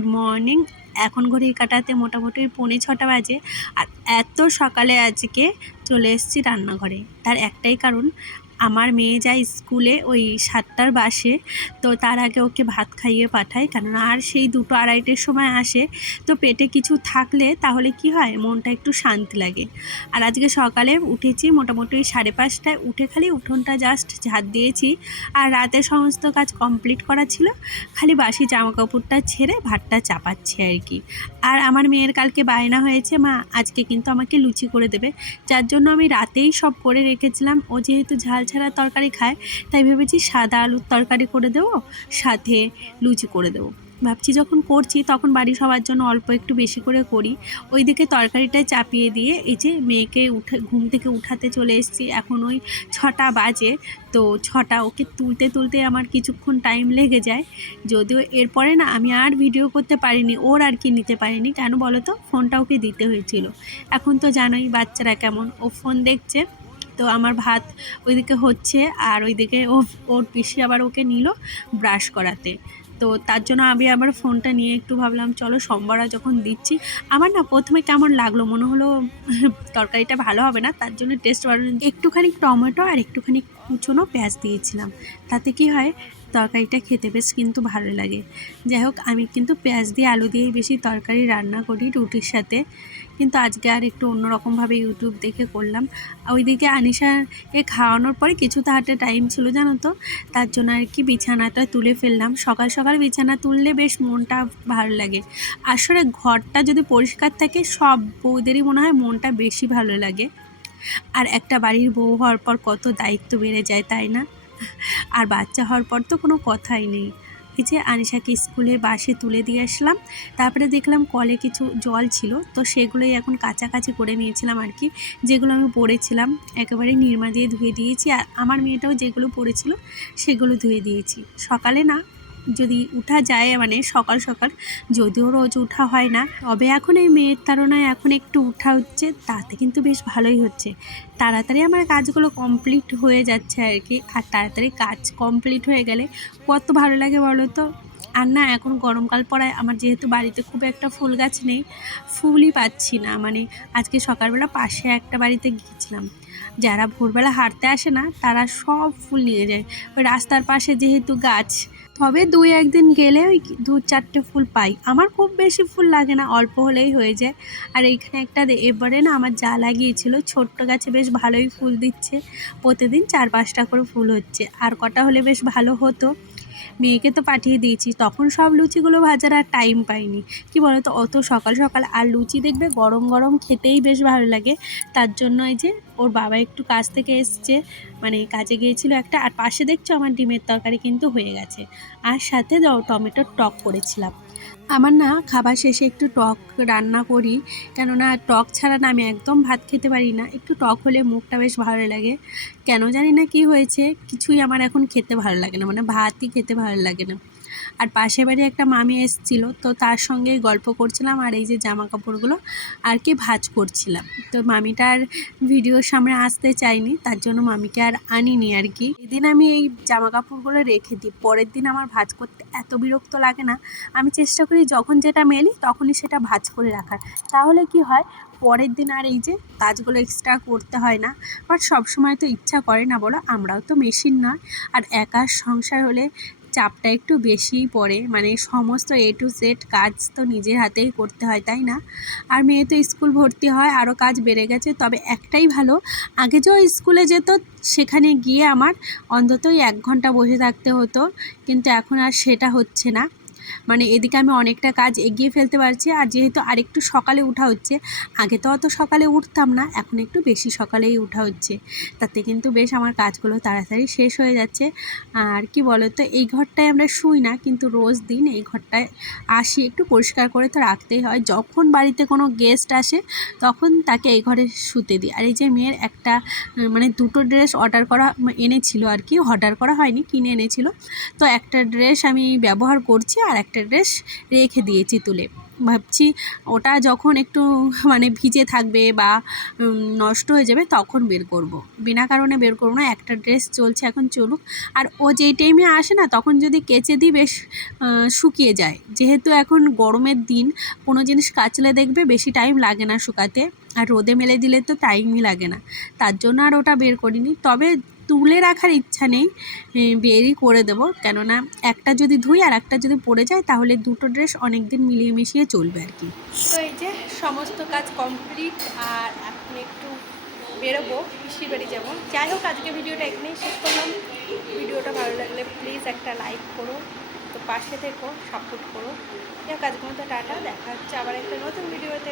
Good morning. এখন ঘড়ির কাঁটাতে মোটামুটি 6:45 বাজে। আর এত সকালে আজকে চলে এসেছি রান্নাঘরে। তার একটাই কারণ, আমার মেয়ে যায় স্কুলে ওই 7টার বাসে, তো তার আগে ওকে ভাত খাইয়ে পাঠাই, কেননা আর সেই 2-2:30টার সময় আসে। তো পেটে কিছু থাকলে তাহলে কি হয়, মনটা একটু শান্তি লাগে। আর আজকে সকালে উঠেছি মোটামুটি 5:30টায়, উঠে খালি উঠোনটা জাস্ট ঝাড় দিয়েছি। আর রাতে সমস্ত কাজ কমপ্লিট করা ছিল, খালি বাসি জামা কাপড়টা ছেড়ে ভাতটা চাপাচ্ছি আর কি। আর আমার মেয়ের কালকে বায়না হয়েছে, মা আজকে কিন্তু আমাকে লুচি করে দেবে, যার জন্য আমি রাতেই সব করে রেখেছিলাম। ও যেহেতু ঝাল ছাড়া তরকারি খায়, তাই ভেবেছি সাদা আলুর তরকারি করে দেবো, সাথে লুচি করে দেবো। ভাবছি যখন করছি তখন বাড়ি সবার জন্য অল্প একটু বেশি করে করি। ওইদিকে তরকারিটা চাপিয়ে দিয়ে এই যে মেয়েকে ঘুম থেকে উঠাতে চলে এসেছি। এখন ওই 6টা বাজে, তো 6টা ওকে তুলতে তুলতে আমার কিছুক্ষণ টাইম লেগে যায়। যদিও এরপরে না আমি আর ভিডিও করতে পারিনি, ওর আর কি নিতে পারিনি, কেন বলো তো, ফোনটা ওকে দিতে হয়েছিল। এখন তো জানোই বাচ্চারা কেমন, ও ফোন দেখছে। তো আমার ভাত ওইদিকে হচ্ছে, আর ওইদিকে ওর পিসি আবার ওকে নিল ব্রাশ করাতে। তো তার জন্য আমি আবার ফোনটা নিয়ে একটু ভাবলাম চলো সোমবারা যখন দিচ্ছি। আমার না প্রথমে কেমন লাগলো, মনে হলো তরকারিটা ভালো হবে না, তার জন্য টেস্ট বাড়ানোর একটুখানি টমেটো আর একটুখানি কুচনো পেঁয়াজ দিয়েছিলাম। তাতে কি হয়, তরকারিটা খেতে বেশ কিন্তু ভালো লাগে। যাই হোক, আমি কিন্তু পেঁয়াজ দিয়ে আলু দিয়েই বেশি তরকারি রান্না করি রুটির সাথে, কিন্তু আজকে আর একটু অন্যরকমভাবে ইউটিউব দেখে করলাম। ওইদিকে আনিশাকে খাওয়ানোর পরে কিছুটা হাতে টাইম ছিল জানো তো, তার জন্য আর কি বিছানাটা তুলে ফেললাম। সকাল সকাল বিছানা তুললে বেশ মনটা ভালো লাগে। আসলে ঘরটা যদি পরিষ্কার থাকে, সব বউদেরই মনে হয় মনটা বেশি ভালো লাগে। আর একটা বাড়ির বউ হওয়ার পর কত দায়িত্ব বেড়ে যায়, তাই না? আর বাচ্চা হওয়ার পর তো কোনো কথাই নেই। এই যে আনিশাকে স্কুলে বাসে তুলে দিয়ে আসলাম, তারপরে দেখলাম কলে কিছু জল ছিল, তো সেগুলোই এখন কাচাকাচি করে নিয়েছিলাম আর কি। যেগুলো আমি পড়েছিলাম একেবারে নিরমা দিয়ে ধুয়ে দিয়েছি, আর আমার মেয়েটাও যেগুলো পড়েছিল সেগুলো ধুয়ে দিয়েছি। সকালে না যদি উঠা যায়, মানে সকাল সকাল, যদিও রোজ উঠা হয় না, তবে এখন এই মেয়ের তাড়নায় এখন একটু উঠা হচ্ছে, তাতে কিন্তু বেশ ভালোই হচ্ছে। তাড়াতাড়ি আমার কাজগুলো কমপ্লিট হয়ে যাচ্ছে আর কি। আর তাড়াতাড়ি কাজ কমপ্লিট হয়ে গেলে কত ভালো লাগে বলো তো। আর না এখন গরমকাল পড়ায়, আমার যেহেতু বাড়িতে খুব একটা ফুল গাছ নেই, ফুলই পাচ্ছি না। মানে আজকে সকালবেলা পাশে একটা বাড়িতে গিয়েছিলাম, যারা ভোরবেলা হাঁটতে আসে না তারা সব ফুল নিয়ে যায়। ওই রাস্তার পাশে যেহেতু গাছ, তবে 2-1 দিন গেলে ওই 2-4টে ফুল পাই। আমার খুব বেশি ফুল লাগে না, অল্প হলেই হয়ে যায়। আর এইখানে একটা এবারে না আমার যা লাগিয়েছিল ছোট্ট গাছে বেশ ভালোই ফুল দিচ্ছে, প্রতিদিন 4-5টা করে ফুল হচ্ছে। আর কটা হলে বেশ ভালো হতো। মেয়েকে তো পাঠিয়ে দিয়েছি, তখন সব লুচিগুলো ভাজার আর টাইম পাইনি। কি বলো তো, অত সকাল সকাল আর লুচি দেখবে গরম গরম খেতেই বেশ ভালো লাগে। তার জন্য এই যে ওর বাবা একটু কাজ থেকে এসছে, মানে কাজে গিয়েছিল একটা, আর পাশে দেখছো আমার ডিমের তরকারি কিন্তু হয়ে গেছে। আর সাথে টমেটোর টক করেছিলাম। আমার না খাবার শেষে একটু টক রান্না করি, কেননা টক ছাড়া না আমি একদম ভাত খেতে পারি না। একটু টক হলে মুখটা বেশ ভালো লাগে। কেন জানি না কি হয়েছে, কিছুই আমার এখন খেতে ভালো লাগে না, মানে ভাতই খেতে ভালো লাগে না। আর পাশের বাড়ি একটা মামি এসেছিলো, তো তার সঙ্গেই গল্প করছিলাম, আর এই যে জামা কাপড়গুলো আর কি ভাঁজ করছিলাম। তো মামিটা আর ভিডিওর সামনে আসতে চাইনি, তার জন্য মামিকে আর আনিনি আর কি। এদিন আমি এই জামা কাপড়গুলো রেখে দিই, পরের দিন আমার ভাঁজ করতে এত বিরক্ত লাগে না। আমি চেষ্টা করি যখন যেটা মেলি তখনই সেটা ভাঁজ করে রাখার, তাহলে কি হয়, পরের দিন আর এই যে কাজগুলো এক্সট্রা করতে হয় না। বাট সবসময় তো ইচ্ছা করে না বলো, আমরাও তো মেশিন নয়। আর একার সংসার হলে চাপটা একটু বেশিই পড়ে, মানে সমস্ত A to Z কাজ তো নিজের হাতেই করতে হয়, তাই না? আর মেয়ে তো স্কুল ভর্তি হয়, আরও কাজ বেড়ে গেছে। তবে একটাই ভালো, আগে যে স্কুলে যেত সেখানে গিয়ে আমার অন্তত 1 ঘন্টা বসে থাকতে হতো, কিন্তু এখন আর সেটা হচ্ছে না। মানে এদিকে আমি অনেকটা কাজ এগিয়ে ফেলতে পারছি। আর যেহেতু আরেকটু সকালে উঠা হচ্ছে, আগে তো অত সকালে উঠতাম না, এখন একটু বেশি সকালেই উঠা হচ্ছে, তাতে কিন্তু বেশ আমার কাজগুলো তাড়াতাড়ি শেষ হয়ে যাচ্ছে। আর কি বলো তো, এই ঘরটায় আমরা শুই না, কিন্তু রোজ দিন এই ঘরটায় আসি, একটু পরিষ্কার করে তো রাখতেই হয়। যখন বাড়িতে কোনো গেস্ট আসে তখন তাকে এই ঘরে শুতে দিই। আর এই যে মেয়ের একটা মানে 2টো ড্রেস অর্ডার করা এনেছিল আর কি, অর্ডার করা হয়নি, কিনে এনেছিল। তো একটা ড্রেস আমি ব্যবহার করছি, আর একটা ড্রেস রেখে দিয়েছি তুলে। ভাবছি ওটা যখন একটু মানে ভিজে থাকবে বা নষ্ট হয়ে যাবে তখন বের করব। বিনা কারণে বের করব না, একটা ড্রেস চলছে এখন চলুক। আর ও যেই টাইমে আসে না তখন যদি কেচে দিই বেশ শুকিয়ে যায়। যেহেতু এখন গরমের দিন, কোনো জিনিস কাচলে দেখবে বেশি টাইম লাগে না শুকাতে, আর রোদে মেলে দিলে তো টাইমই লাগে না, তার জন্য আর ওটা বের করিনি। তবে তুলে রাখার ইচ্ছা নেই, বেরই করে দেবো, কেননা একটা যদি ধুই আর একটা যদি পড়ে যায় তাহলে দুটো ড্রেস অনেক দিন মিলিয়ে মিশিয়ে চলবে আর কি। তো এই যে সমস্ত কাজ কমপ্লিট, আর এখন একটু বেরোবো, পিসির বাড়ি যাবো। যাই হোক, আজকে ভিডিওটা এখানেই শেষ করলাম। ভিডিওটা ভালো লাগলে প্লিজ একটা লাইক করো, তো পাশে থেকো, সাপোর্ট করো। যাই হোক, আজকের মতো টাটা, দেখা হচ্ছে আবার একটা নতুন ভিডিওতে।